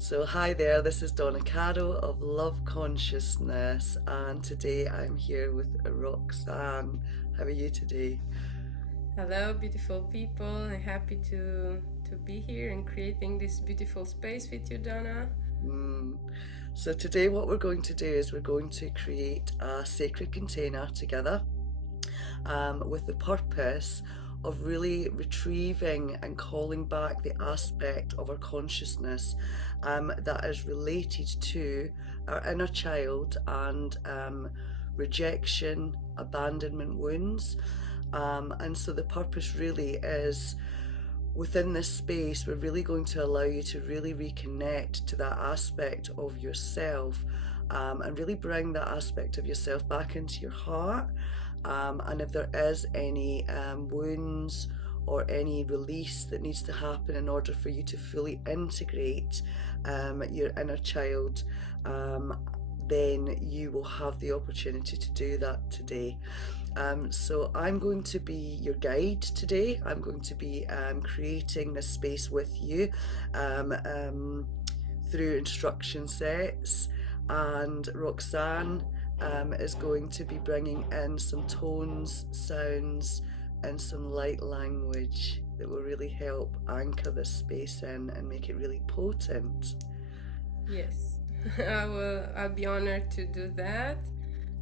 So, hi there, this is Donna Caro of Love Consciousness, and today I'm here with Roxanne. How are you today? Hello, beautiful people. I'm happy to be here and creating this beautiful space with you, Donna. Mm. So, today, what we're going to do is we're going to create a sacred container together with the purpose of really retrieving and calling back the aspect of our consciousness that is related to our inner child and rejection, abandonment wounds. And so the purpose really is within this space, we're really going to allow you to really reconnect to that aspect of yourself and really bring that aspect of yourself back into your heart. And if there is any wounds or any release that needs to happen in order for you to fully integrate your inner child, um, then you will have the opportunity to do that today. So I'm going to be your guide today. I'm going to be creating this space with you um, um, through instruction sets, and Roxanne is going to be bringing in some tones, sounds, and some light language that will really help anchor this space in and make it really potent. Yes, I'll be honored to do that.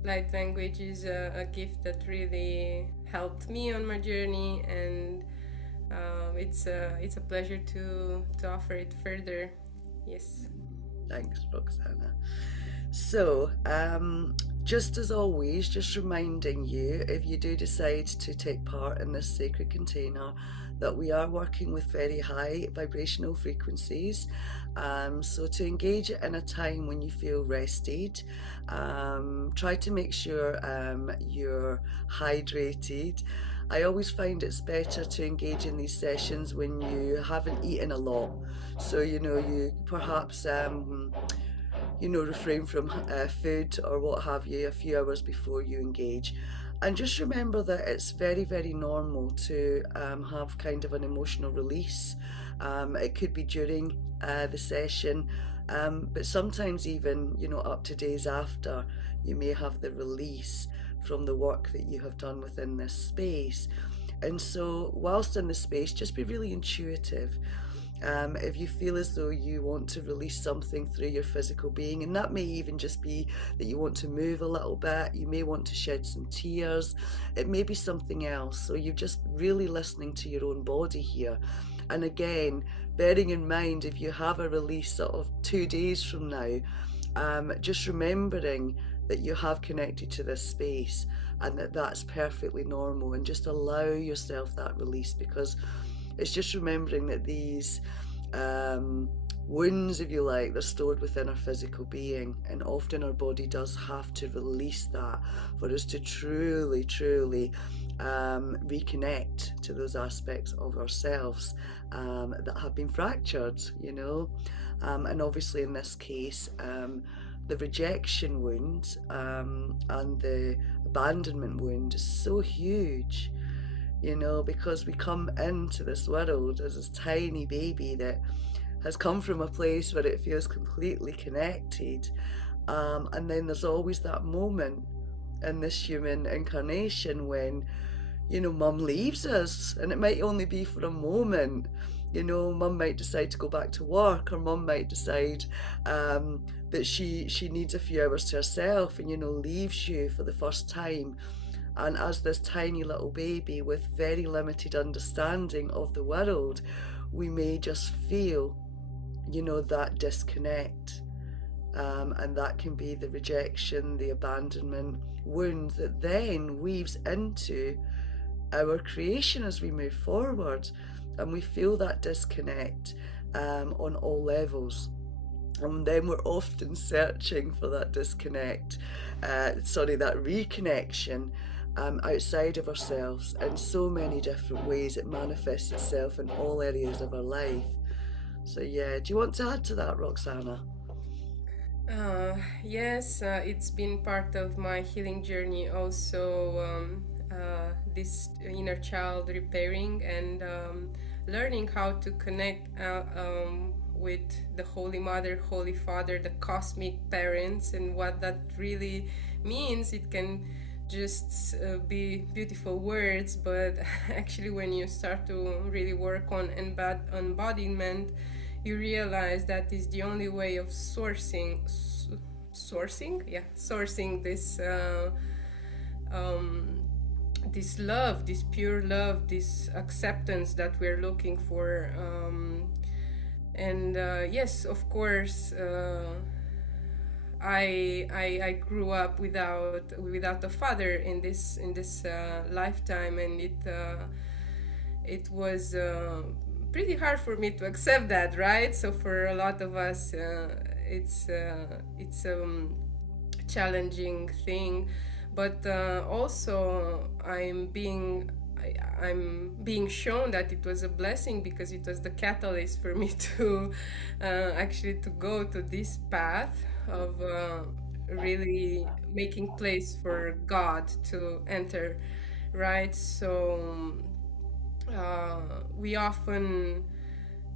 Light language is a gift that really helped me on my journey, and it's a pleasure to offer it further. Yes. Thanks, Roxana. So, just as always, just reminding you if you do decide to take part in this sacred container, that we are working with very high vibrational frequencies. So, to engage it in a time when you feel rested, try to make sure you're hydrated. I always find it's better to engage in these sessions when you haven't eaten a lot. So, you perhaps refrain from food or what have you a few hours before you engage. And just remember that it's very, very normal to have kind of an emotional release. It could be during the session, but sometimes even, up to days after, you may have the release from the work that you have done within this space. And so, whilst in the space, just be really intuitive. If you feel as though you want to release something through your physical being, and that may even just be that you want to move a little bit, you may want to shed some tears, it may be something else. So you're just really listening to your own body here. And again, bearing in mind if you have a release sort of 2 days from now, just remembering that you have connected to this space and that that's perfectly normal, and just allow yourself that release, because it's just remembering that these um, wounds, if you like, they're stored within our physical being, and often our body does have to release that for us to truly, truly reconnect to those aspects of ourselves that have been fractured, and obviously in this case, the rejection wound and the abandonment wound is so huge, because we come into this world as this tiny baby that has come from a place where it feels completely connected. And then there's always that moment in this human incarnation when, mum leaves us, and it might only be for a moment. Mum might decide to go back to work, or mum might decide that she needs a few hours to herself, and, leaves you for the first time. And as this tiny little baby with very limited understanding of the world, we may just feel, that disconnect. And that can be the rejection, the abandonment wound that then weaves into our creation as we move forward. And we feel that disconnect on all levels. And then we're often searching for that disconnect, that reconnection outside of ourselves in so many different ways. It manifests itself in all areas of our life. So, yeah, do you want to add to that, Roxana? Yes, it's been part of my healing journey also, this inner child repairing and learning how to connect with the Holy Mother, Holy Father, the cosmic parents, and what that really means. It can just be beautiful words, but actually, when you start to really work on embodiment, you realize that is the only way of sourcing um, this love, this pure love, this acceptance that we're looking for. And yes, of course, I grew up without a father in this lifetime, and it was pretty hard for me to accept that, right? So for a lot of us, it's challenging thing, but also I'm being shown that it was a blessing, because it was the catalyst for me to actually to go to this path of really making place for God to enter, right? So uh, we often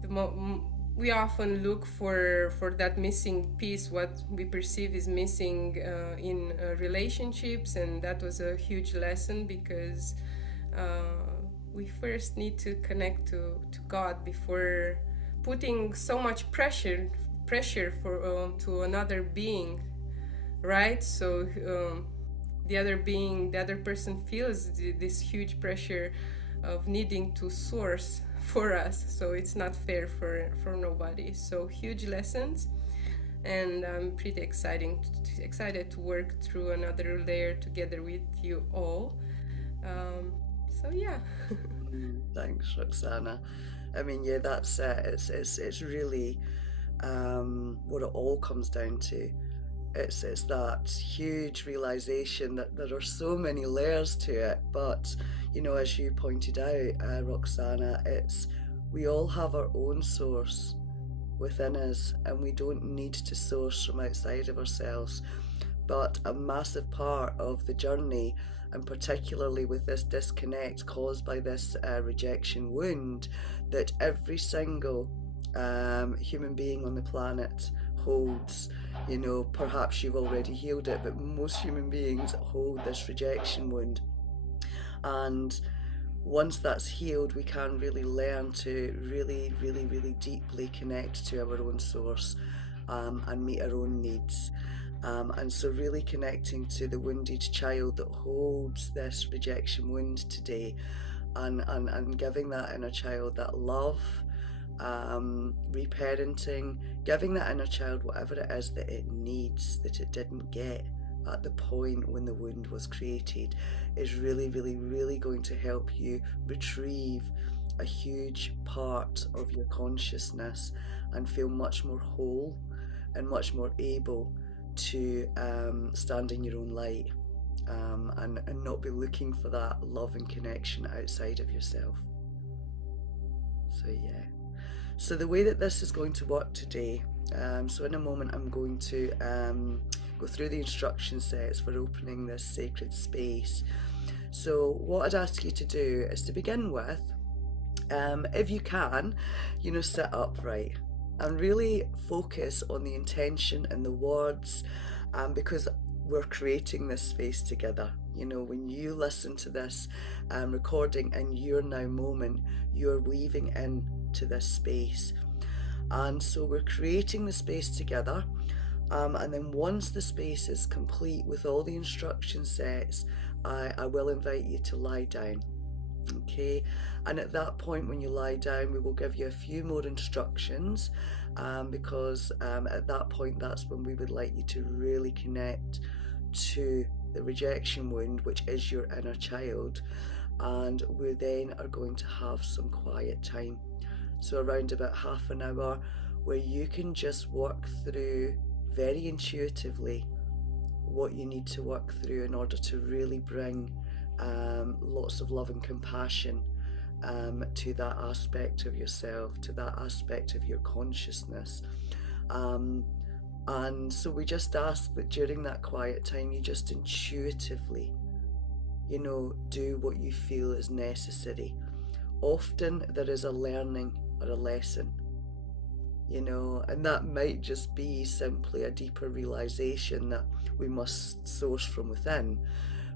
the mo- we often look for that missing piece, what we perceive is missing in relationships, and that was a huge lesson, because we first need to connect to God before putting so much pressure for to another being, right? So the other person feels this huge pressure of needing to source for us, so it's not fair for nobody. So huge lessons, and I'm pretty excited to work through another layer together with you all. So yeah. Thanks, Roxana. I mean, yeah, that's it. It's really what it all comes down to. It's that huge realization that there are so many layers to it. But as you pointed out, Roxana, it's we all have our own source within us, and we don't need to source from outside of ourselves. But a massive part of the journey, and particularly with this disconnect caused by this rejection wound, that every single human being on the planet holds. Perhaps you've already healed it, but most human beings hold this rejection wound. And once that's healed, we can really learn to really, really, really deeply connect to our own source, and meet our own needs. And so, really connecting to the wounded child that holds this rejection wound today, and giving that inner child that love, reparenting, giving that inner child whatever it is that it needs, that it didn't get at the point when the wound was created, is really, really, really going to help you retrieve a huge part of your consciousness and feel much more whole and much more able to stand in your own light, and not be looking for that love and connection outside of yourself. So, yeah. So the way that this is going to work today, so in a moment I'm going to go through the instruction sets for opening this sacred space. So what I'd ask you to do is, to begin with, if you can, sit upright and really focus on the intention and the words, because we're creating this space together. When you listen to this recording in your now moment, you're weaving into this space. And so we're creating the space together. And then once the space is complete with all the instruction sets, I will invite you to lie down. Okay, and at that point, when you lie down, we will give you a few more instructions, because at that point, that's when we would like you to really connect to the rejection wound, which is your inner child. And we then are going to have some quiet time, so around about half an hour, where you can just work through very intuitively what you need to work through in order to really bring lots of love and compassion to that aspect of yourself, to that aspect of your consciousness. And so we just ask that during that quiet time, you just intuitively, do what you feel is necessary. often there is a learning or a lesson, and that might just be simply a deeper realization that we must source from within,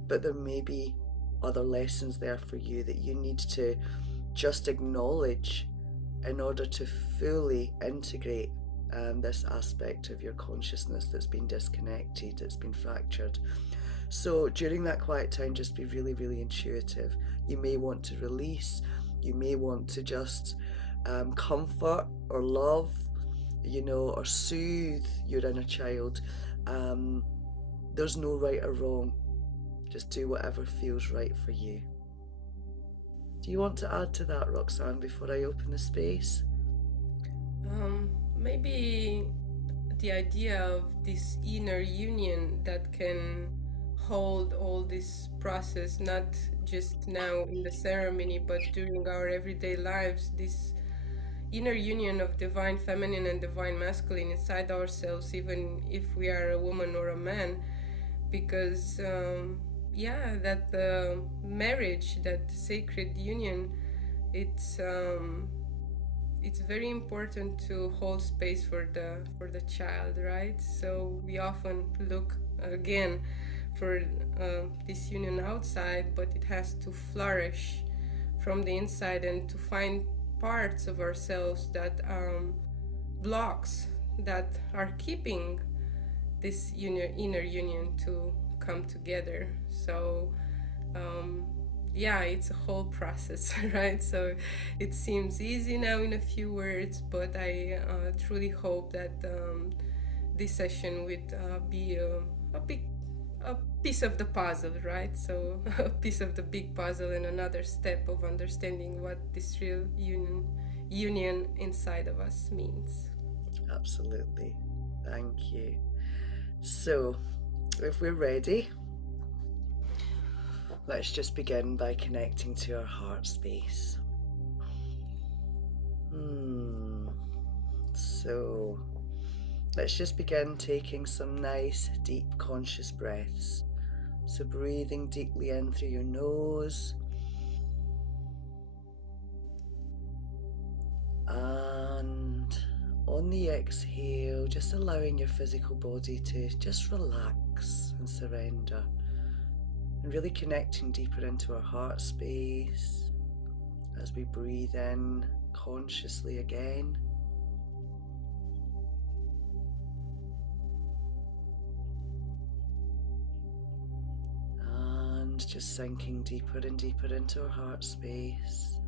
but there may be other lessons there for you that you need to just acknowledge in order to fully integrate this aspect of your consciousness that's been disconnected, that's been fractured. So during that quiet time, just be really, really intuitive. You may want to release, you may want to just comfort or love, or soothe your inner child. There's no right or wrong. Just do whatever feels right for you. Do you want to add to that, Roxanne, before I open the space? Maybe the idea of this inner union that can hold all this process, not just now in the ceremony, but during our everyday lives, this inner union of divine feminine and divine masculine inside ourselves, even if we are a woman or a man, because that marriage, that sacred union, it's very important to hold space for the child, right? So we often look again for this union outside, but it has to flourish from the inside, and to find parts of ourselves that blocks that are keeping this inner union to come together. So it's a whole process, right? So it seems easy now in a few words, but I truly hope that this session would be a piece of the puzzle, right? So a piece of the big puzzle, and another step of understanding what this real union inside of us means. Absolutely. Thank you. So, if we're ready, let's just begin by connecting to our heart space. So, let's just begin taking some nice, deep, conscious breaths. So, breathing deeply in through your nose. And on the exhale, just allowing your physical body to just relax and surrender. And really connecting deeper into our heart space as we breathe in consciously again. And just sinking deeper and deeper into our heart space,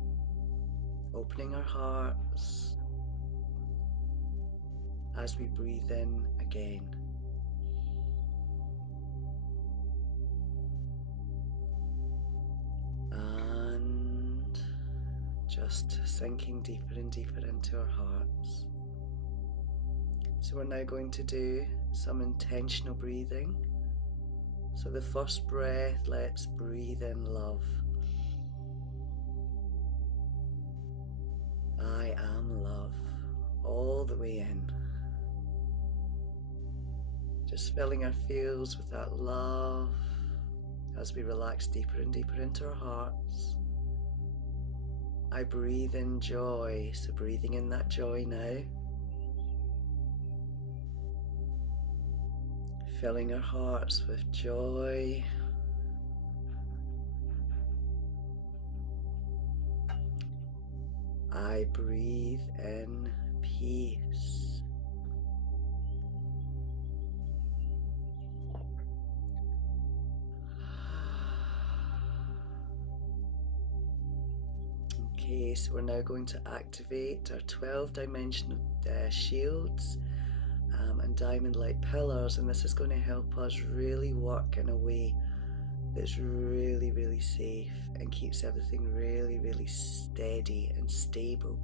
opening our hearts as we breathe in again. And just sinking deeper and deeper into our hearts. So we're now going to do some intentional breathing. So the first breath, let's breathe in love. I am love, all the way in. Just filling our fields with that love as we relax deeper and deeper into our hearts. I breathe in joy, so breathing in that joy now. Filling our hearts with joy. I breathe in peace. Okay, so we're now going to activate our 12-dimensional shields and diamond light pillars, and this is going to help us really work in a way that's really, really safe and keeps everything really, really steady and stable.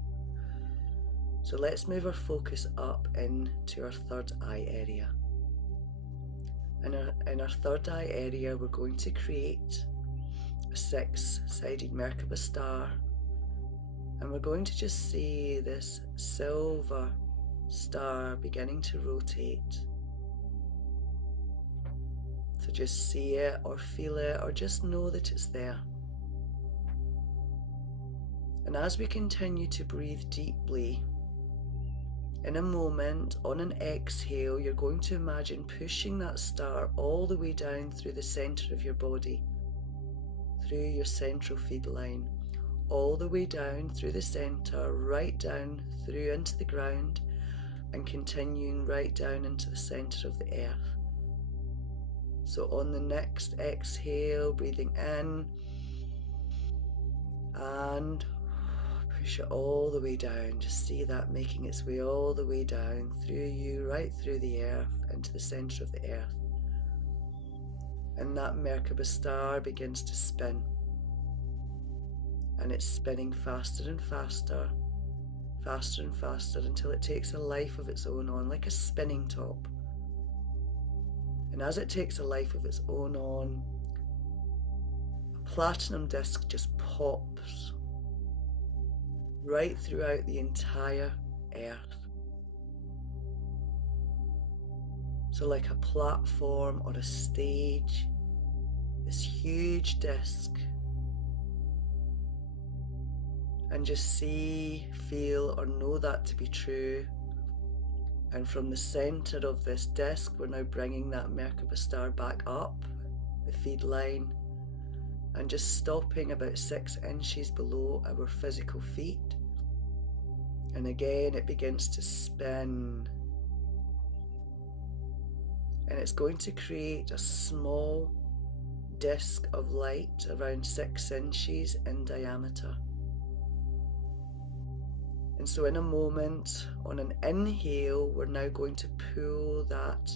So let's move our focus up into our third eye area. In our third eye area, we're going to create a 6-sided Merkaba star, and we're going to just see this silver star beginning to rotate. So just see it or feel it or just know that it's there. And as we continue to breathe deeply, in a moment, on an exhale, you're going to imagine pushing that star all the way down through the center of your body, through your central feed line, all the way down through the center, right down through into the ground, and continuing right down into the center of the earth. So on the next exhale, breathing in and push it all the way down. Just see that making its way all the way down through you, right through the earth, into the center of the earth. And that Merkaba star begins to spin. And it's spinning faster and faster, faster and faster, until it takes a life of its own on, like a spinning top. And as it takes a life of its own on, a platinum disc just pops right throughout the entire earth. So like a platform or a stage, this huge disc. And just see, feel, or know that to be true. And from the center of this disc, we're now bringing that Merkaba star back up the feed line and just stopping about 6 inches below our physical feet. And again, it begins to spin. And it's going to create a small disc of light around 6 inches in diameter. And so in a moment, on an inhale, we're now going to pull that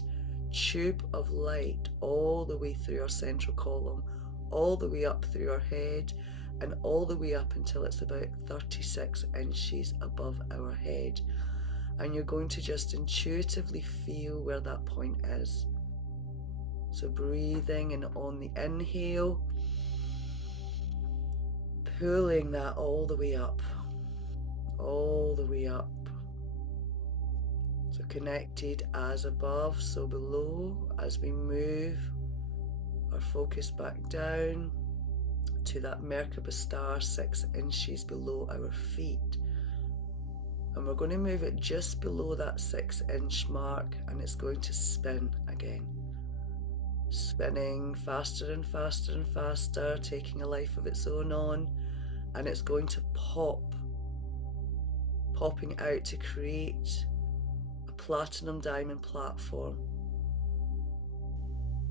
tube of light all the way through our central column, all the way up through our head, and all the way up until it's about 36 inches above our head. And you're going to just intuitively feel where that point is. So breathing and on the inhale, pulling that all the way up. All the way up. So connected as above, so below, as we move our focus back down to that Merkaba star 6 inches below our feet. And we're going to move it just below that 6-inch mark, and it's going to spin again. Spinning faster and faster and faster, taking a life of its own on, and it's going to popping out to create a platinum diamond platform.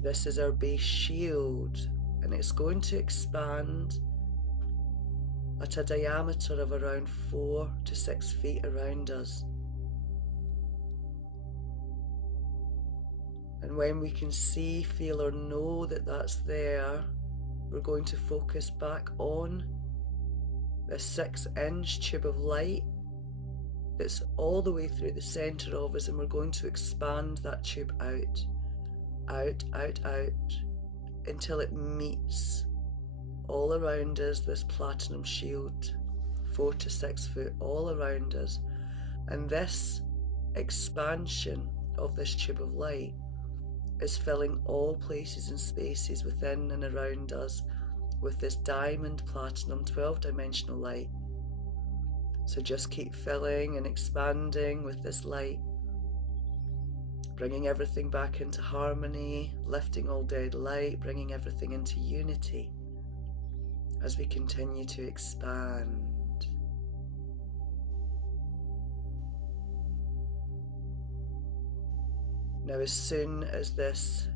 This is our base shield, and it's going to expand at a diameter of around 4 to 6 feet around us. And when we can see, feel, or know that that's there, we're going to focus back on this 6-inch tube of light that's all the way through the center of us, and we're going to expand that tube out, out, out, out, until it meets all around us, this platinum shield, 4 to 6 foot all around us. And this expansion of this tube of light is filling all places and spaces within and around us with this diamond platinum 12-dimensional light. So just keep filling and expanding with this light, bringing everything back into harmony, lifting all dead light, bringing everything into unity as we continue to expand. Now, as soon as this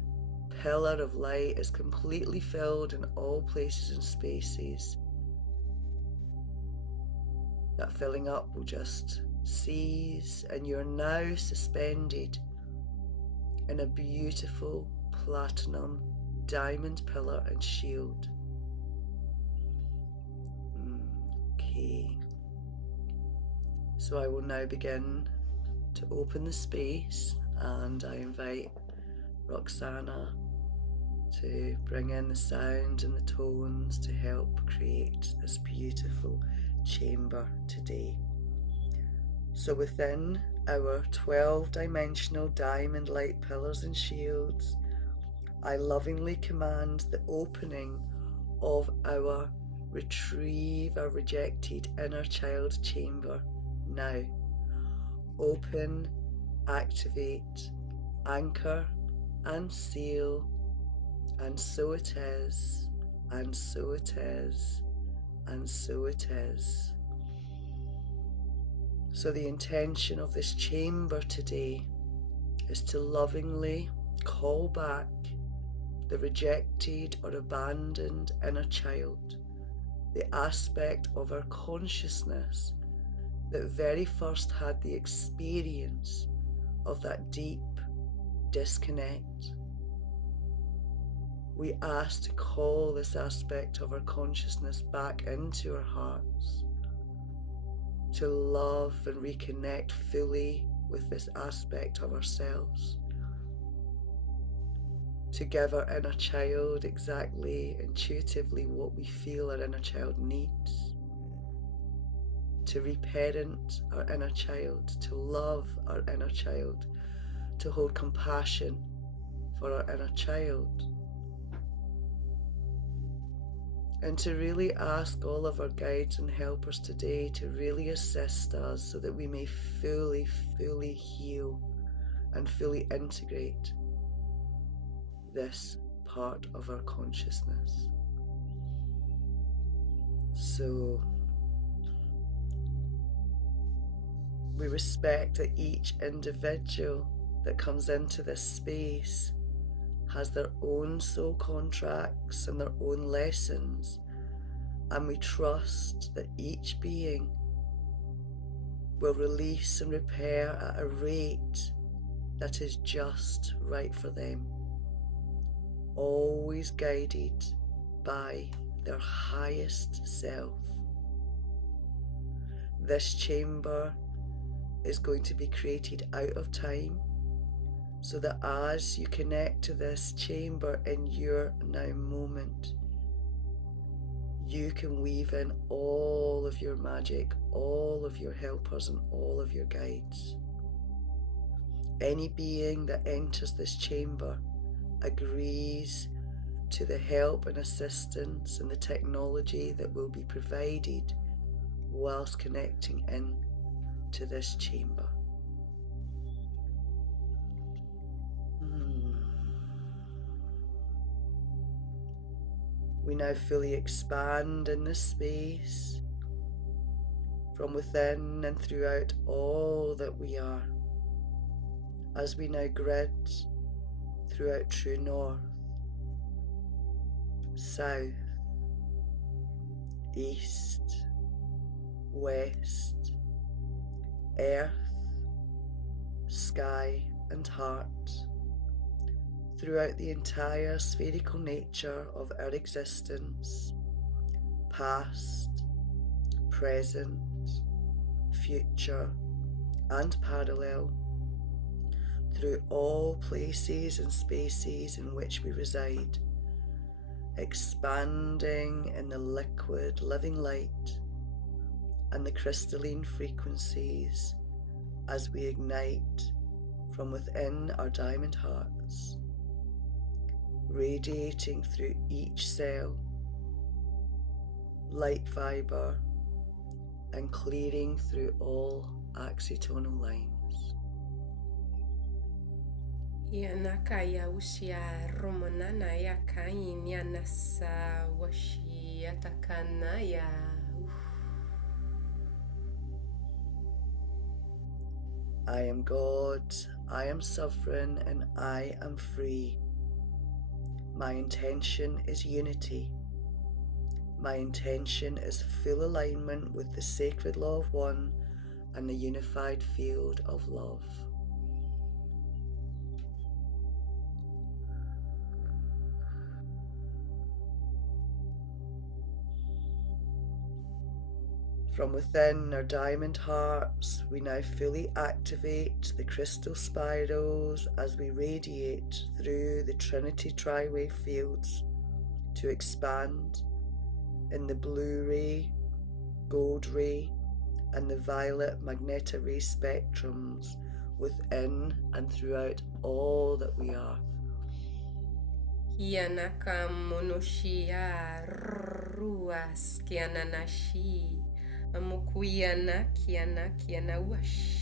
pillar of light is completely filled in all places and spaces, that filling up will just cease, and you're now suspended in a beautiful platinum diamond pillar and shield. Okay. So I will now begin to open the space, and I invite Roxanna to bring in the sound and the tones to help create this beautiful chamber today. So within our 12-dimensional diamond light pillars and shields, I lovingly command the opening of our retrieve our rejected inner child chamber now. Open, activate, anchor, and seal, and so it is, and so it is, and so it is. So the intention of this chamber today is to lovingly call back the rejected or abandoned inner child, the aspect of our consciousness that very first had the experience of that deep disconnect. We ask to call this aspect of our consciousness back into our hearts, to love and reconnect fully with this aspect of ourselves, to give our inner child exactly intuitively what we feel our inner child needs, to reparent our inner child, to love our inner child, to hold compassion for our inner child, and to really ask all of our guides and helpers today to really assist us so that we may fully heal and fully integrate this part of our consciousness. So we respect that each individual that comes into this space has their own soul contracts and their own lessons, and we trust that each being will release and repair at a rate that is just right for them, always guided by their highest self. This chamber is going to be created out of time, so that as you connect to this chamber in your now moment, you can weave in all of your magic, all of your helpers, and all of your guides. Any being that enters this chamber agrees to the help and assistance and the technology that will be provided whilst connecting in to this chamber. We now fully expand in this space from within and throughout all that we are, as we now grid throughout true north, south, east, west, earth, sky and heart, throughout the entire spherical nature of our existence, past, present, future, and parallel, through all places and spaces in which we reside, expanding in the liquid living light and the crystalline frequencies as we ignite from within our diamond hearts, radiating through each cell, light fiber, and clearing through all axitonal lines. Yanaka ya usia romanana ya kain ya nasa washi atakana ya. I am God, I am sovereign, and I am free. My intention is unity. My intention is full alignment with the sacred law of one and the unified field of love. From within our diamond hearts, we now fully activate the crystal spirals as we radiate through the Trinity Tri-Wave fields to expand in the blue ray, gold ray, and the violet magneta ray spectrums within and throughout all that we are. Hianaka monoshia ruas kiananashi. Amukuiana kiana wash.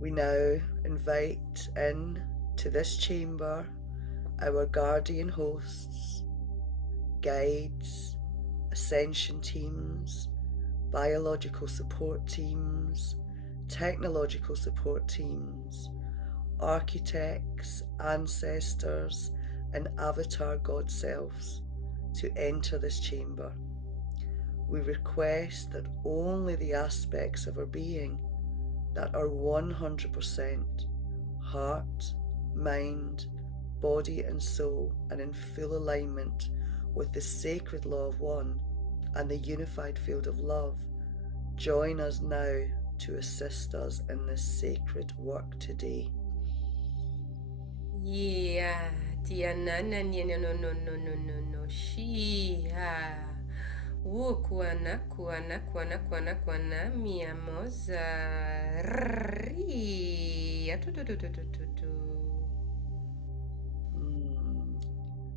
We now invite in to this chamber our guardian hosts, guides, ascension teams, biological support teams, technological support teams, architects, ancestors, and avatar God selves to enter this chamber. We request that only the aspects of our being that are 100% heart, mind, body, and soul, and in full alignment with the sacred law of one and the unified field of love, join us now to assist us in this sacred work today. Yeah, tianana no shia. Kuana mia moza ri.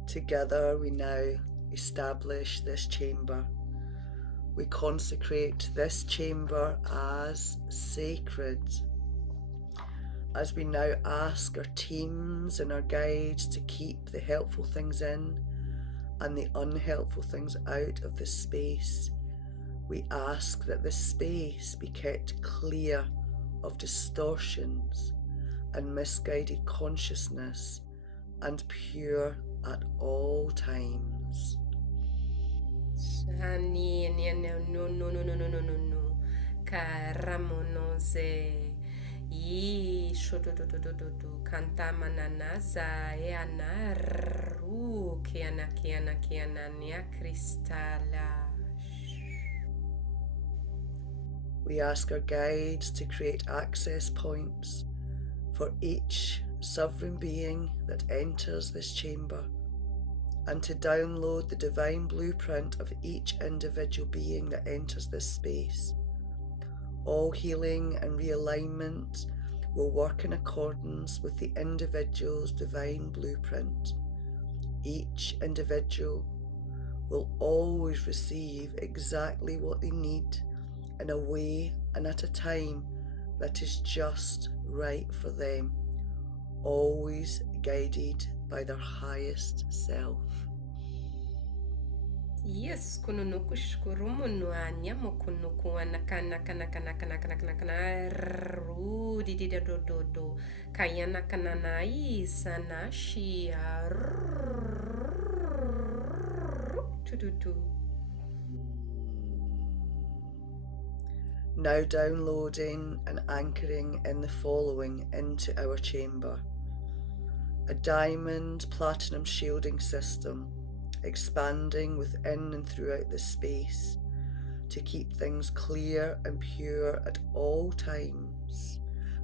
Together we now establish this chamber. We consecrate this chamber as sacred. As we now ask our teams and our guides to keep the helpful things in and the unhelpful things out of this space, we ask that this space be kept clear of distortions and misguided consciousness and pure at all times. No. Karamonoze. I shotototototo kantamananaza eanaru kiana nia kristala. We ask our guides to create access points for each sovereign being that enters this chamber and to download the divine blueprint of each individual being that enters this space. All healing and realignment will work in accordance with the individual's divine blueprint. Each individual will always receive exactly what they need in a way and at a time that is just right for them, always guided by their highest self. Yes, kununukushkurumu anyamo kunuku anakana rudididododo kayana kananai sanashi tututu. Now downloading and anchoring in the following into our chamber. A diamond platinum shielding system expanding within and throughout the space to keep things clear and pure at all times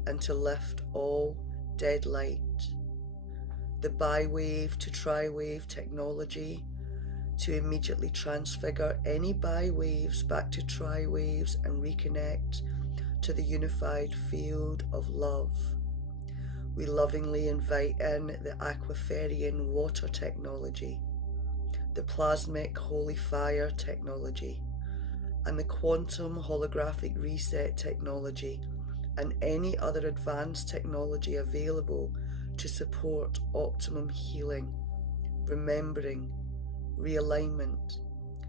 and to lift all dead light. The bi-wave to tri-wave technology to immediately transfigure any bi-waves back to tri-waves and reconnect to the unified field of love. We lovingly invite in the Aquaferian water technology, the plasmic holy fire technology, and the quantum holographic reset technology, and any other advanced technology available to support optimum healing, remembering, realignment,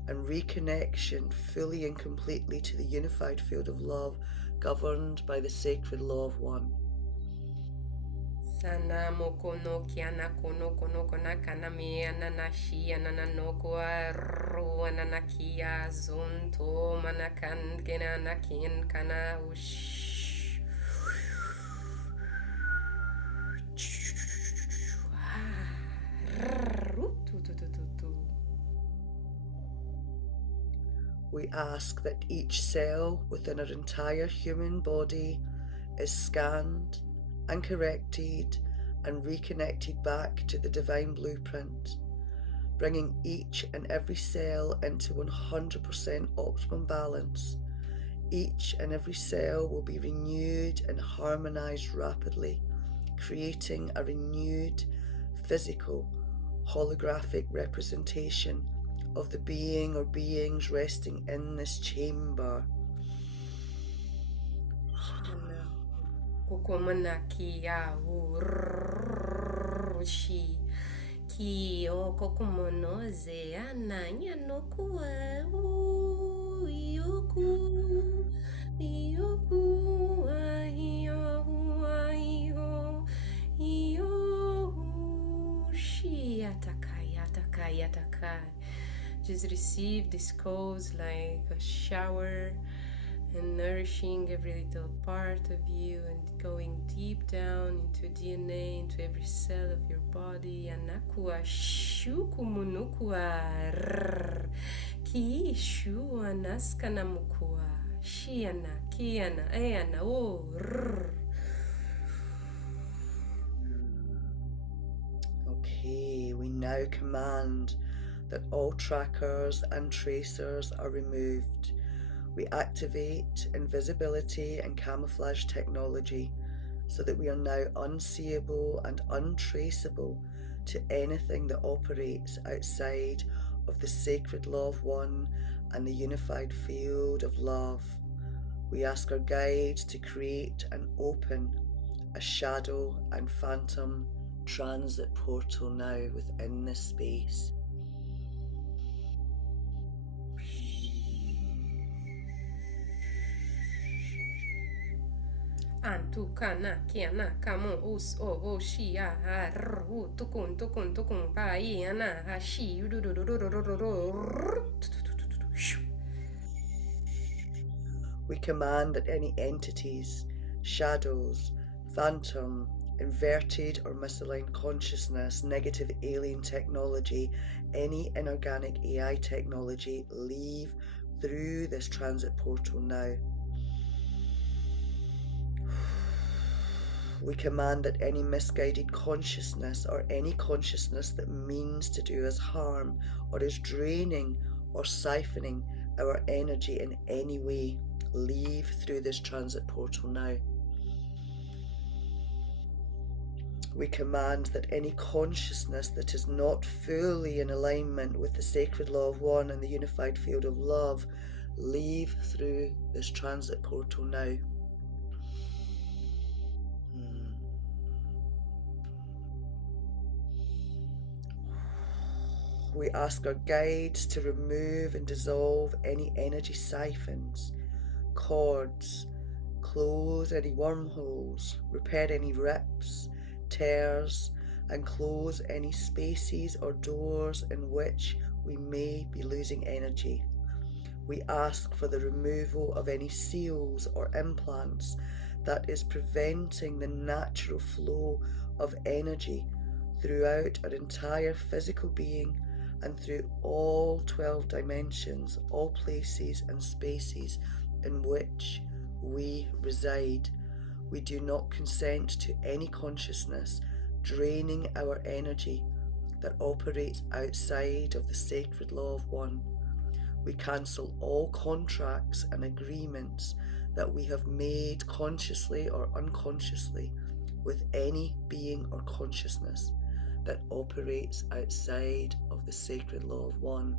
and reconnection fully and completely to the unified field of love governed by the sacred law of one. Sana mokono kiana kono kona kana me ananashi ananoko aru ananakia zonto manakan gena nakin kana ush. We ask that each cell within our entire human body is scanned and corrected and reconnected back to the divine blueprint, bringing each and every cell into 100% optimum balance, Each and every cell will be renewed and harmonized rapidly, creating a renewed physical holographic representation of the being or beings resting in this chamber. Ki o kokumono ze ananya no kua ioku ioku aio shi atakai atakai atakai. Just receive this cold like a shower and nourishing every little part of you and going deep down into DNA, into every cell of your body. Anakua shukumunukuar ki shu anaskanamukua shiana kiana eana o. Okay, we now command that all trackers and tracers are removed. We activate invisibility and camouflage technology so that we are now unseeable and untraceable to anything that operates outside of the sacred law of one and the unified field of love. We ask our guides to create and open a shadow and phantom transit portal now within this space. Antu kana kiana kamo us o shi a ru tukun tukun tukun pa I ana ha shi We command that any entities, shadows, phantom, inverted or misaligned consciousness, negative alien technology, any inorganic AI technology leave through this transit portal now. We command that any misguided consciousness or any consciousness that means to do us harm or is draining or siphoning our energy in any way leave through this transit portal now. We command that any consciousness that is not fully in alignment with the sacred law of one and the unified field of love leave through this transit portal now. We ask our guides to remove and dissolve any energy siphons, cords, close any wormholes, repair any rips, tears, and close any spaces or doors in which we may be losing energy. We ask for the removal of any seals or implants that is preventing the natural flow of energy throughout our entire physical being and through all 12 dimensions, all places and spaces in which we reside. We do not consent to any consciousness draining our energy that operates outside of the sacred law of one. We cancel all contracts and agreements that we have made consciously or unconsciously with any being or consciousness that operates outside of the sacred law of one.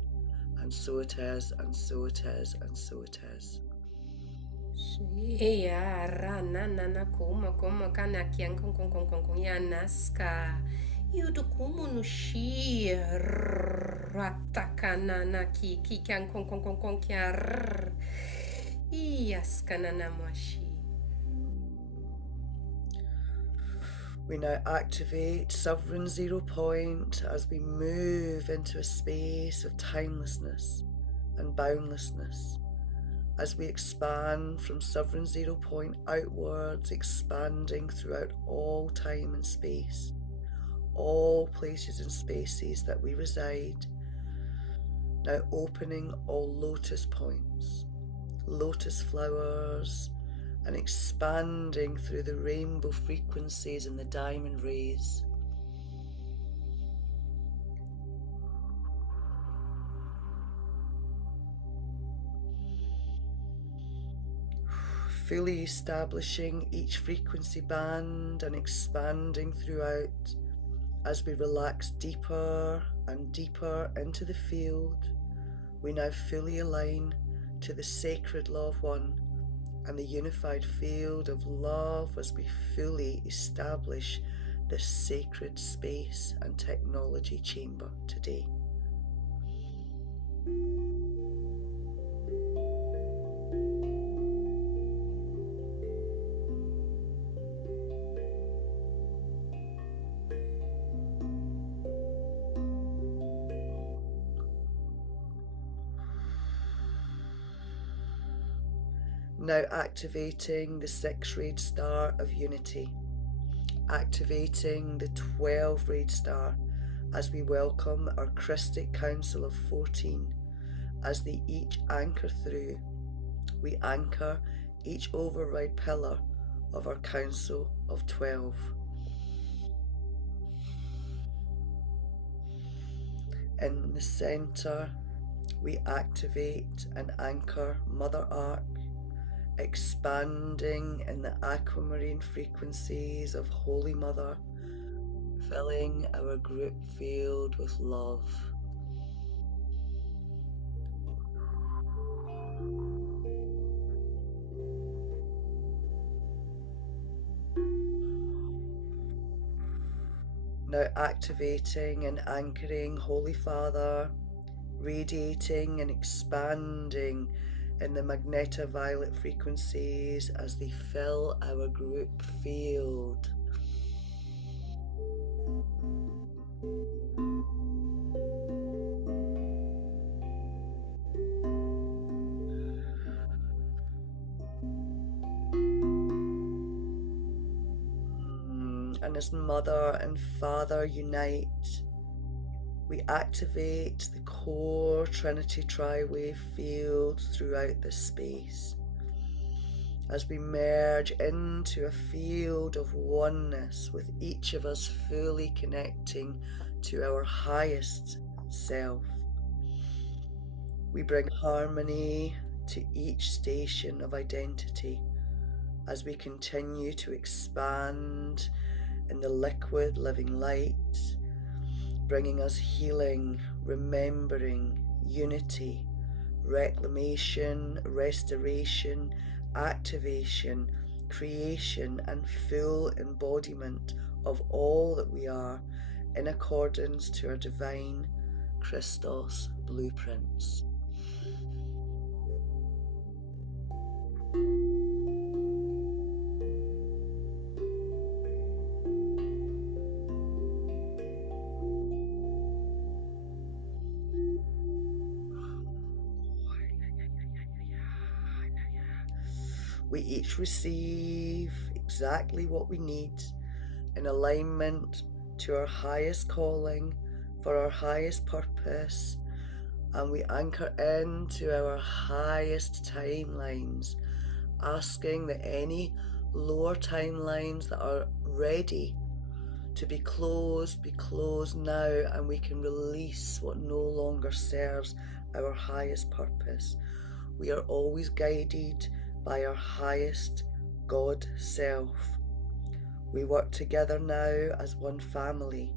And so it is, and so it is, and so it is. ya rana nana kuma kana kian kong ya naska yudukumu no shi ratakana na ki kian kong kiar iaskana namashi. We now activate Sovereign Zero Point as we move into a space of timelessness and boundlessness. As we expand from Sovereign Zero Point outwards, expanding throughout all time and space, all places and spaces that we reside, now opening all lotus points, lotus flowers, and expanding through the rainbow frequencies and the diamond rays. fully establishing each frequency band and expanding throughout as we relax deeper and deeper into the field. We now fully align to the sacred love one and the unified field of love as we fully establish this sacred space and technology chamber today. Now activating the 6-rayed star of unity, activating the 12-rayed star as we welcome our Krystic Council of 14 as they each anchor through. We anchor each override pillar of our Council of 12. In the center, we activate and anchor Mother Arc, expanding in the aquamarine frequencies of Holy Mother, filling our group field with love. Now activating and anchoring Holy Father, radiating and expanding in the magnetaviolet frequencies as they fill our group field. And as Mother and Father unite, we activate the core Trinity Tri-Wave fields throughout this space as we merge into a field of oneness with each of us fully connecting to our highest self. We bring harmony to each station of identity as we continue to expand in the liquid living light, bringing us healing, remembering, unity, reclamation, restoration, activation, creation, and full embodiment of all that we are in accordance to our divine Christos blueprints. We each receive exactly what we need in alignment to our highest calling for our highest purpose, and we anchor into our highest timelines, asking that any lower timelines that are ready to be closed now, and we can release what no longer serves our highest purpose. We are always guided by our highest God self. We work together now as one family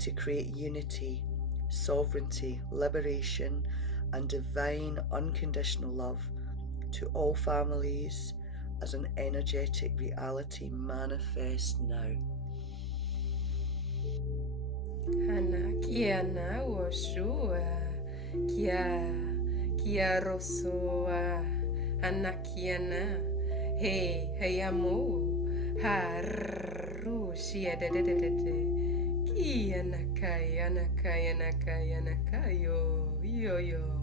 to create unity, sovereignty, liberation, and divine unconditional love to all families as an energetic reality manifests now. Hana kia na oshua, kia rosoa, hana kia na, hey amo, haru shia de. Kia nakaya nakayo, yo.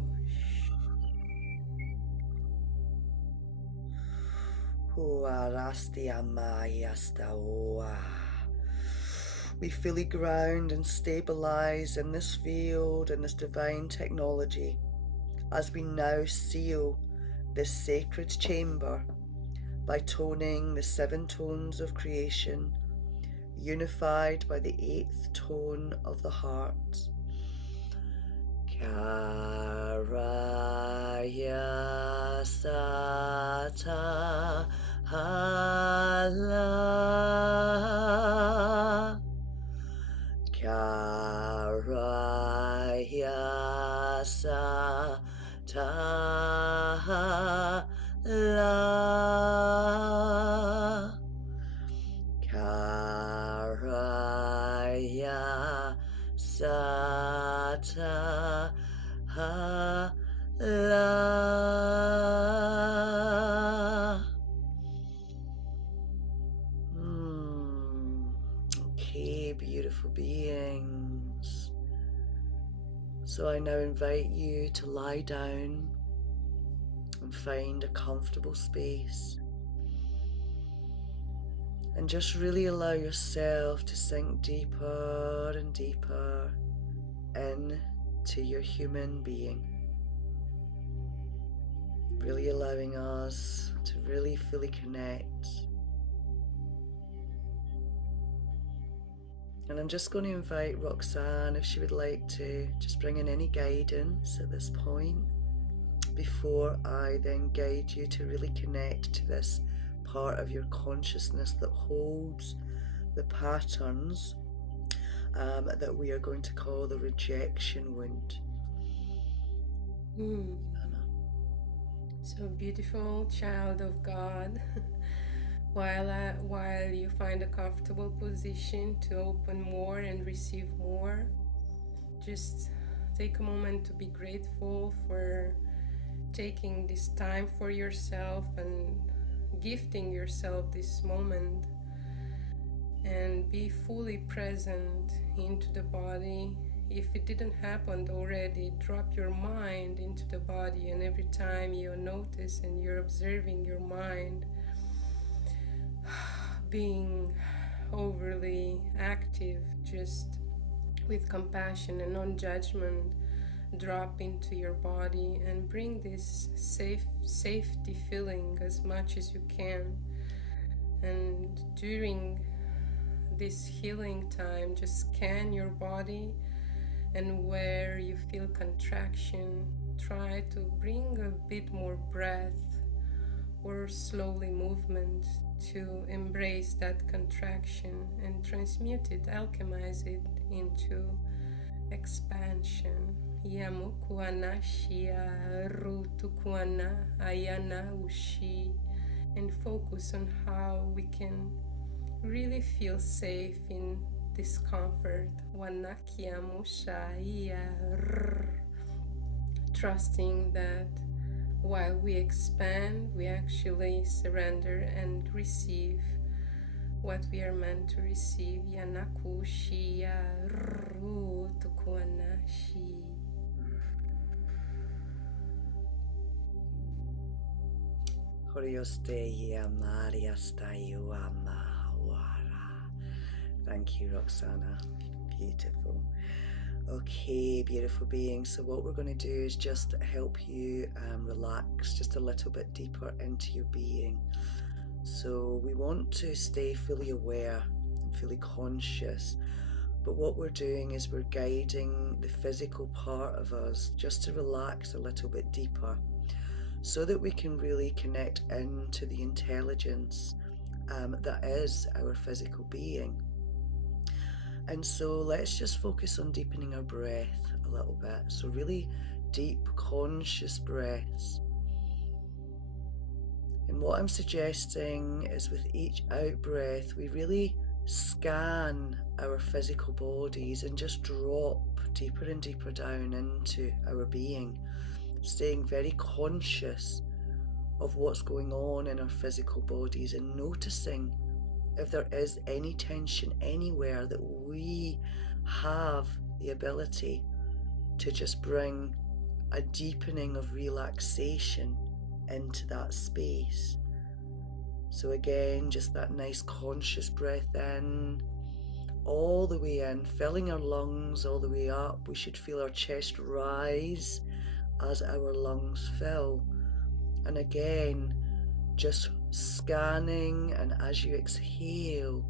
We fully ground and stabilize in this field and this divine technology as we now seal this sacred chamber by toning the 7 tones of creation, unified by the 8th tone of the heart. Karaya Sata Hala Karaya Sata Hala Karaya Sata Hala. Okay, beautiful beings. So I now invite you to lie down and find a comfortable space. And just really allow yourself to sink deeper and deeper into your human being. Really allowing us to really fully connect. And I'm just going to invite Roxanna if she would like to just bring in any guidance at this point before I then guide you to really connect to this part of your consciousness that holds the patterns that we are going to call the rejection wound. So beautiful, child of God. While you find a comfortable position to open more and receive more, just take a moment to be grateful for taking this time for yourself and gifting yourself this moment, and be fully present into the body. If it didn't happen already, drop your mind into the body, and every time you notice and you're observing your mind being overly active, just with compassion and non-judgment, drop into your body and bring this safety feeling as much as you can. And during this healing time, just scan your body, and where you feel contraction, try to bring a bit more breath or slowly movement to embrace that contraction and transmute it, alchemize it into expansion. Yamukuana Shia Rutukuana Ayana Ushi, and focus on how we can really feel safe in discomfort. Trusting that while we expand, we actually surrender and receive what we are meant to receive. Yanakushia Rutukuanashi. Thank you, Roxanna. Beautiful. Okay, beautiful being. So what we're going to do is just help you relax just a little bit deeper into your being. So we want to stay fully aware and fully conscious. But what we're doing is we're guiding the physical part of us just to relax a little bit deeper, so that we can really connect into the intelligence that is our physical being. And so let's just focus on deepening our breath a little bit. So really deep, conscious breaths. And what I'm suggesting is with each out breath, we really scan our physical bodies and just drop deeper and deeper down into our being, staying very conscious of what's going on in our physical bodies and noticing if there is any tension anywhere that we have the ability to just bring a deepening of relaxation into that space. So again, just that nice conscious breath in, all the way in, filling our lungs all the way up. We should feel our chest rise as our lungs fill. And again, just scanning, and as you exhale,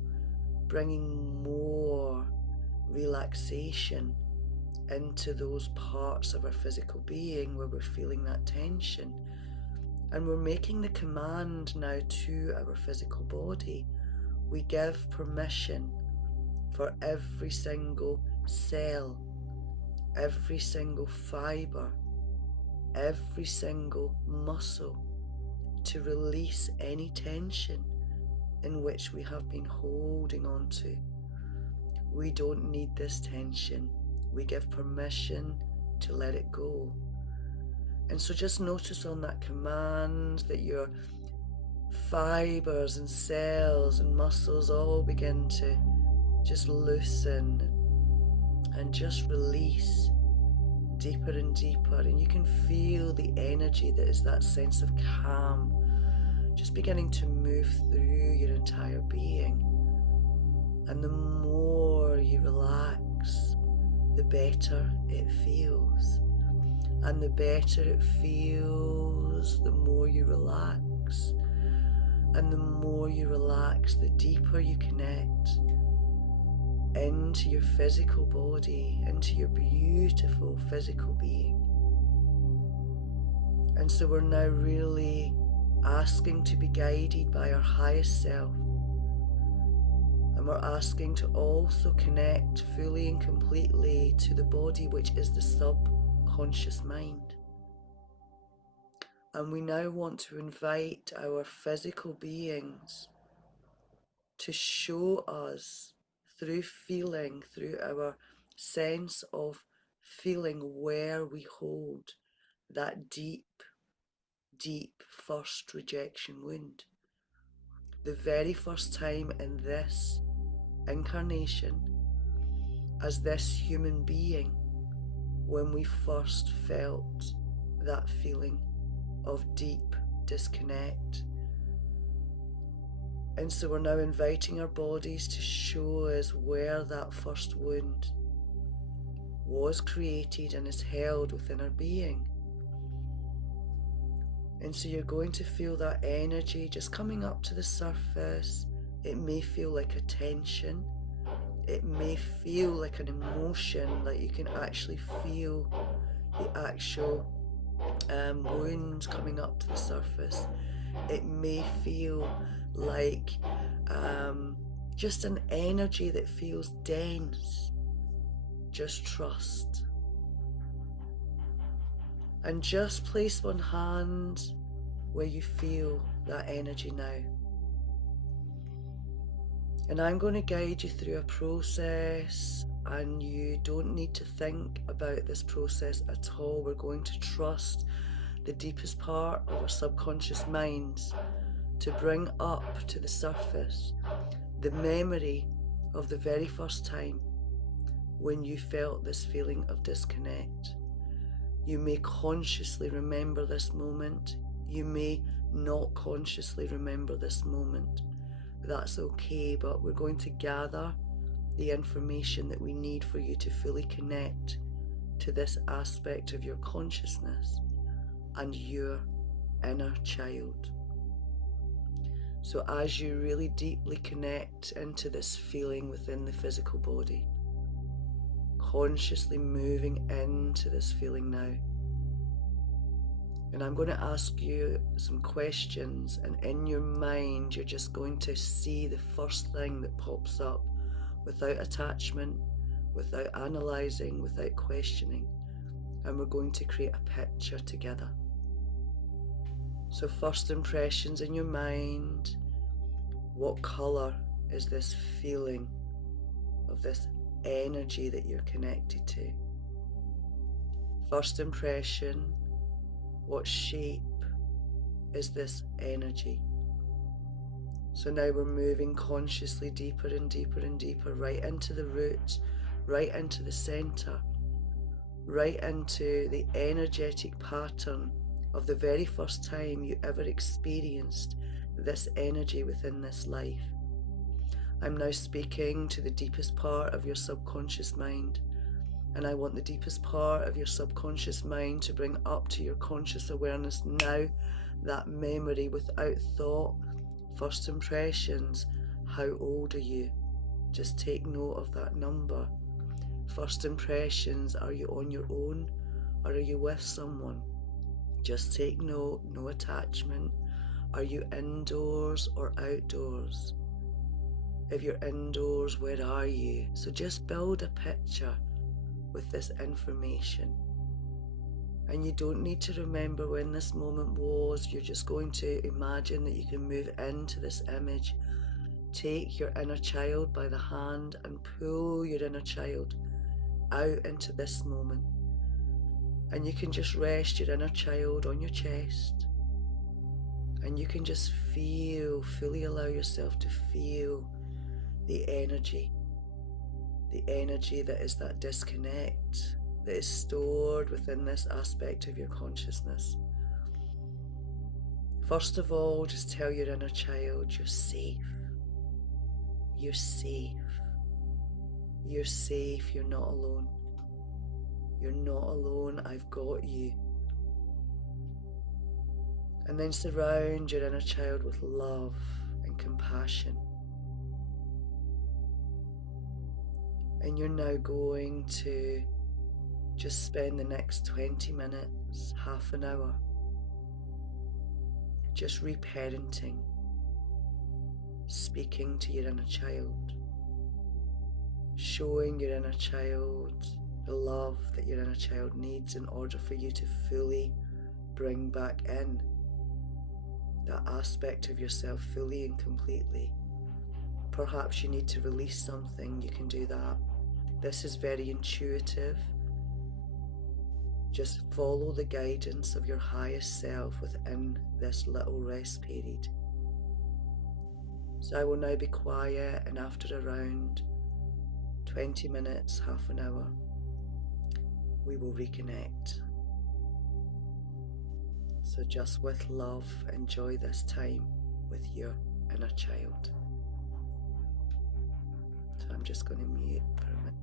bringing more relaxation into those parts of our physical being where we're feeling that tension. And we're making the command now to our physical body. We give permission for every single cell, every single fiber, every single muscle to release any tension in which we have been holding on to. We don't need this tension. We give permission to let it go. And so just notice on that command that your fibers and cells and muscles all begin to just loosen and just release deeper and deeper. And you can feel the energy that is that sense of calm just beginning to move through your entire being. And the more you relax, the better it feels. And the better it feels, the more you relax. And the more you relax, the deeper you connect into your physical body, into your beautiful physical being. And so we're now really asking to be guided by our highest self. And we're asking to also connect fully and completely to the body, which is the subconscious mind. And we now want to invite our physical beings to show us through feeling, through our sense of feeling where we hold that deep, deep first rejection wound. The very first time in this incarnation, as this human being, when we first felt that feeling of deep disconnect. And so we're now inviting our bodies to show us where that first wound was created and is held within our being. And so you're going to feel that energy just coming up to the surface. It may feel like a tension. It may feel like an emotion, like you can actually feel the actual wound coming up to the surface. It may feel like just an energy that feels dense. Just trust. And just place one hand where you feel that energy now. And I'm going to guide you through a process, and you don't need to think about this process at all. We're going to trust the deepest part of our subconscious minds to bring up to the surface the memory of the very first time when you felt this feeling of disconnect. You may consciously remember this moment. You may not consciously remember this moment. That's okay, but we're going to gather the information that we need for you to fully connect to this aspect of your consciousness and your inner child. So as you really deeply connect into this feeling within the physical body, consciously moving into this feeling now. And I'm going to ask you some questions, and in your mind you're just going to see the first thing that pops up without attachment, without analysing, without questioning. And we're going to create a picture together. So first impressions in your mind. What colour is this feeling of this energy that you're connected to? First impression, what shape is this energy? So now we're moving consciously deeper and deeper and deeper, right into the root, right into the centre, right into the energetic pattern of the very first time you ever experienced this energy within this life. I'm now speaking to the deepest part of your subconscious mind, and I want the deepest part of your subconscious mind to bring up to your conscious awareness now that memory without thought. First impressions, how old are you? Just take note of that number. First impressions, are you on your own or are you with someone? Just take note, no attachment. Are you indoors or outdoors? If you're indoors, where are you? So just build a picture with this information. And you don't need to remember when this moment was. You're just going to imagine that you can move into this image. Take your inner child by the hand and pull your inner child out into this moment. And you can just rest your inner child on your chest. And you can just feel, fully allow yourself to feel the energy that is that disconnect that is stored within this aspect of your consciousness. First of all, just tell your inner child you're safe. You're safe. You're safe. You're not alone. You're not alone. I've got you. And then surround your inner child with love and compassion. And you're now going to just spend the next 20 minutes, half an hour, just reparenting, speaking to your inner child, showing your inner child the love that your inner child needs in order for you to fully bring back in that aspect of yourself fully and completely. Perhaps you need to release something, you can do that. This is very intuitive. Just follow the guidance of your highest self within this little rest period. So I will now be quiet, and after around 20 minutes, half an hour, we will reconnect. So just with love, enjoy this time with your inner child. So I'm just going to mute for a minute.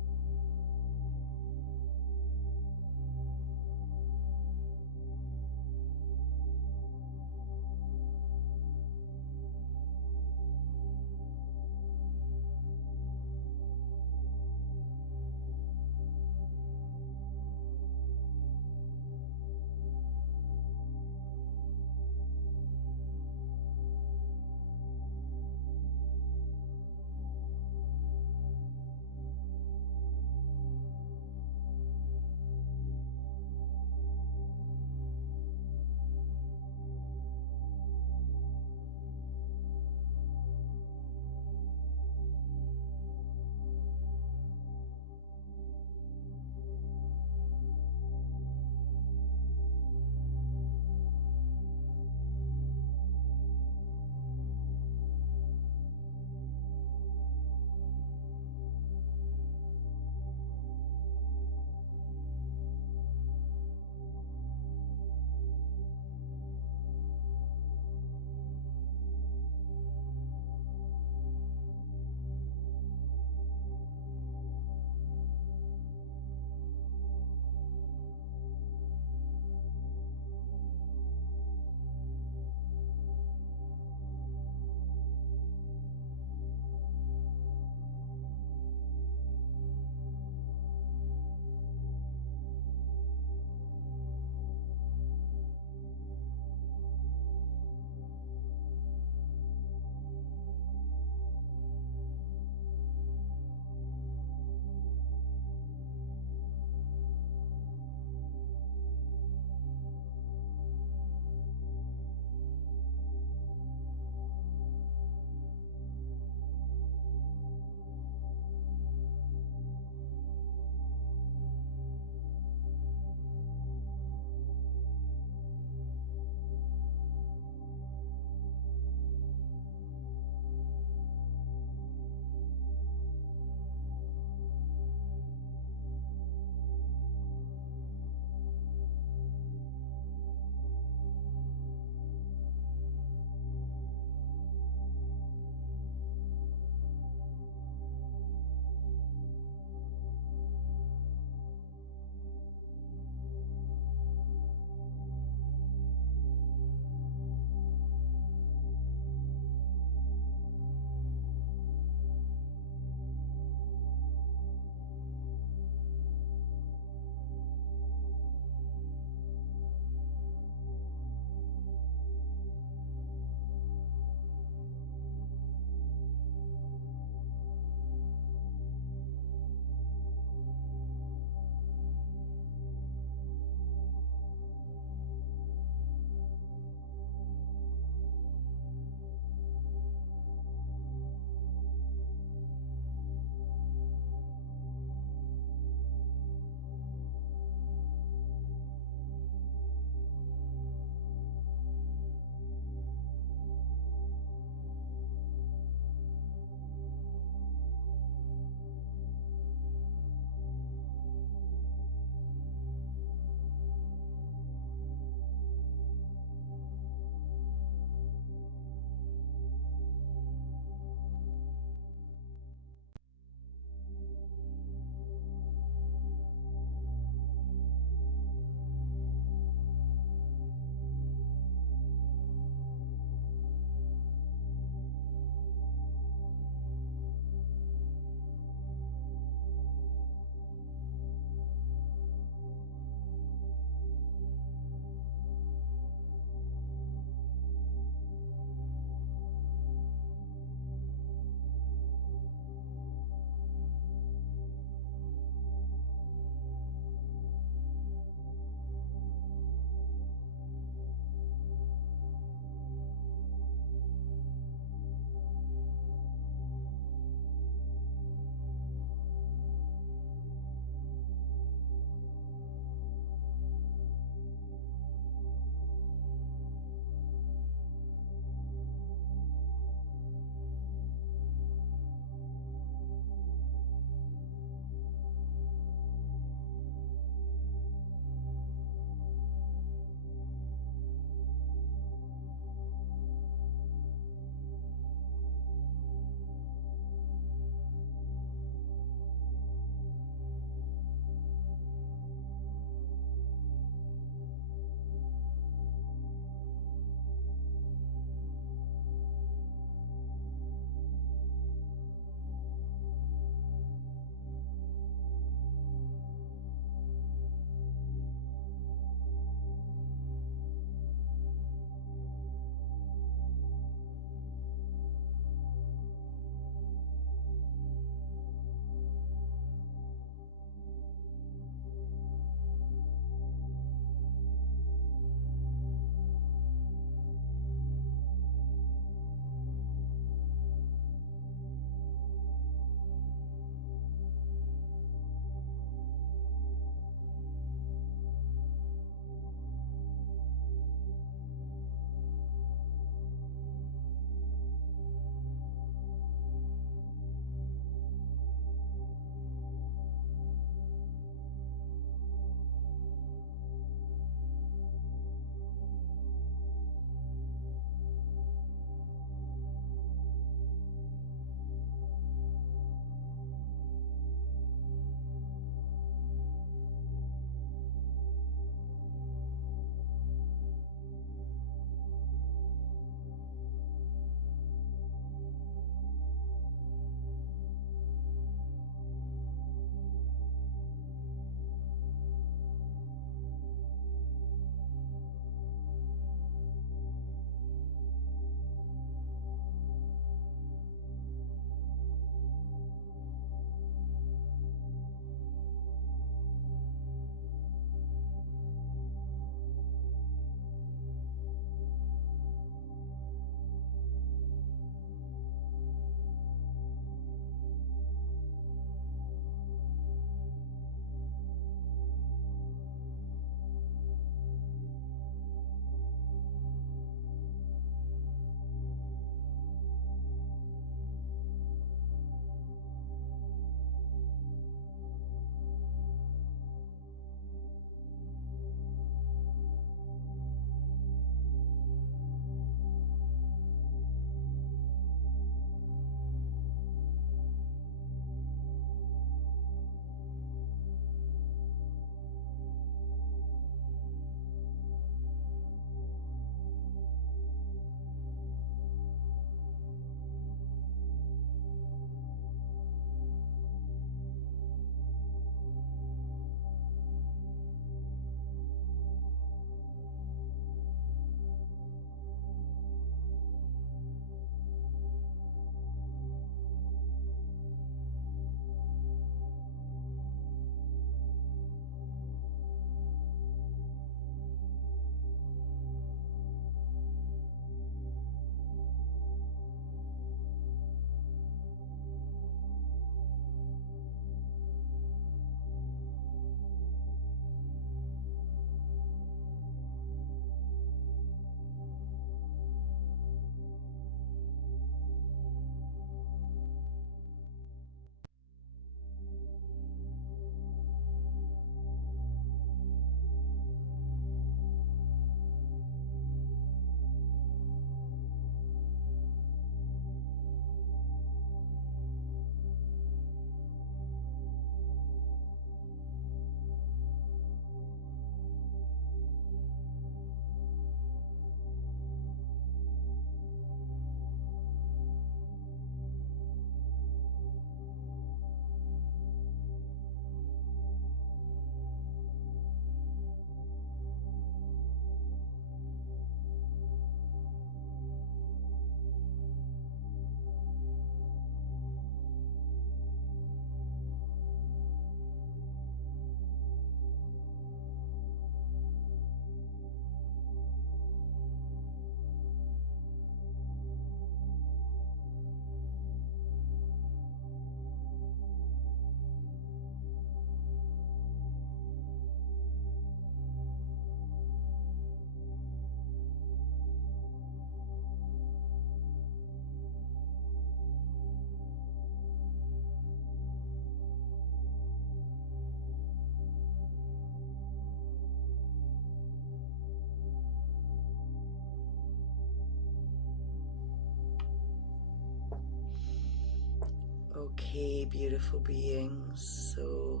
Okay, beautiful beings. So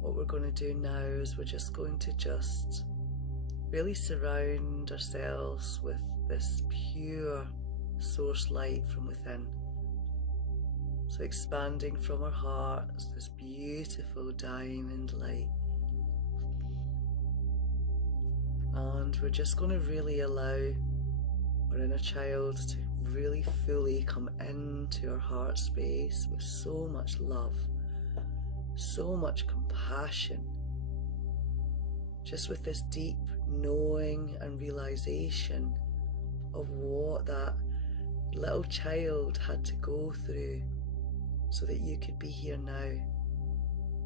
what we're going to do now is we're just going to really surround ourselves with this pure source light from within. So expanding from our hearts, this beautiful diamond light. And we're just going to really allow our inner child to really fully come into our heart space with so much love, so much compassion, just with this deep knowing and realization of what that little child had to go through so that you could be here now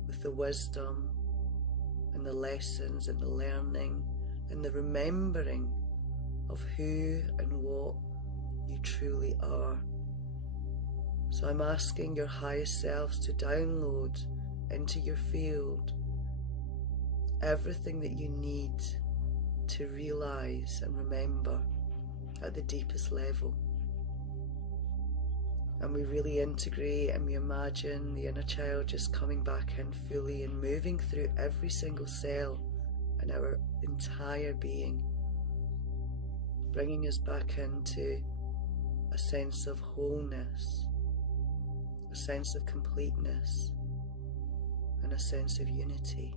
with the wisdom and the lessons and the learning and the remembering of who and what you truly are. So I'm asking your highest selves to download into your field everything that you need to realize and remember at the deepest level. And we really integrate and we imagine the inner child just coming back in fully and moving through every single cell in our entire being, bringing us back into a sense of wholeness, a sense of completeness, and a sense of unity.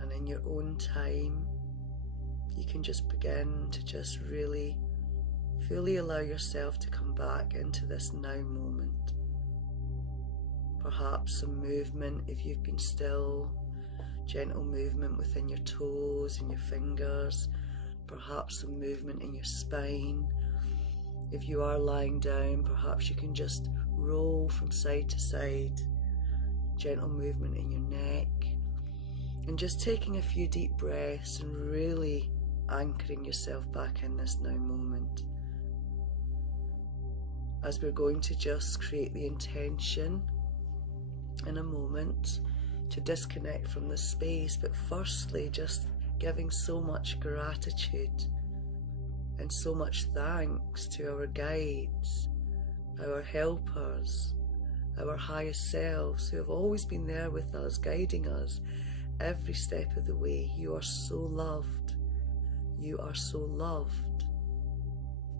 And in your own time, you can just begin to just really fully allow yourself to come back into this now moment. Perhaps some movement if you've been still, gentle movement within your toes and your fingers, perhaps some movement in your spine. If you are lying down, perhaps you can just roll from side to side, gentle movement in your neck, and just taking a few deep breaths and really anchoring yourself back in this now moment. As we're going to just create the intention in a moment to disconnect from the space, but firstly just giving so much gratitude and so much thanks to our guides, our helpers, our highest selves who have always been there with us, guiding us every step of the way. You are so loved. You are so loved.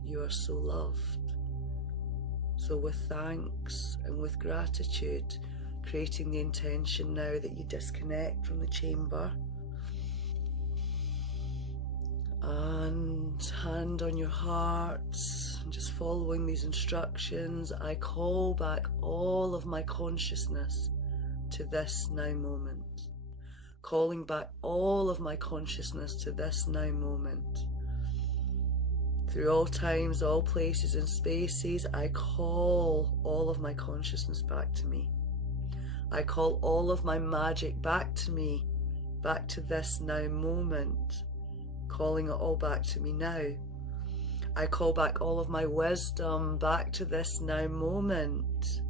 You are so loved. So with thanks and with gratitude, creating the intention now that you disconnect from the chamber, and hand on your heart, and just following these instructions, I call back all of my consciousness to this now moment. Calling back all of my consciousness to this now moment. Through all times, all places and spaces, I call all of my consciousness back to me. I call all of my magic back to me, back to this now moment, calling it all back to me now. I call back all of my wisdom back to this now moment.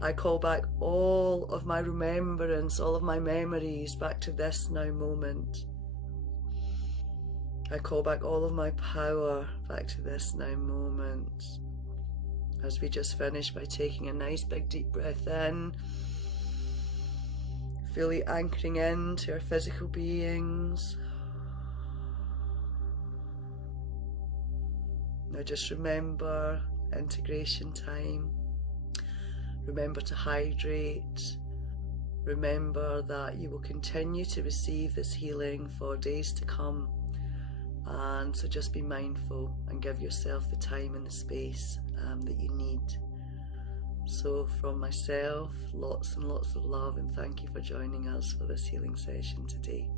I call back all of my remembrance, all of my memories back to this now moment. I call back all of my power back to this now moment. As we just finish by taking a nice big deep breath in, fully anchoring into our physical beings. Now just remember integration time. Remember to hydrate. Remember that you will continue to receive this healing for days to come. And so just be mindful and give yourself the time and the space that you need. So from myself, lots and lots of love, and thank you for joining us for this healing session today.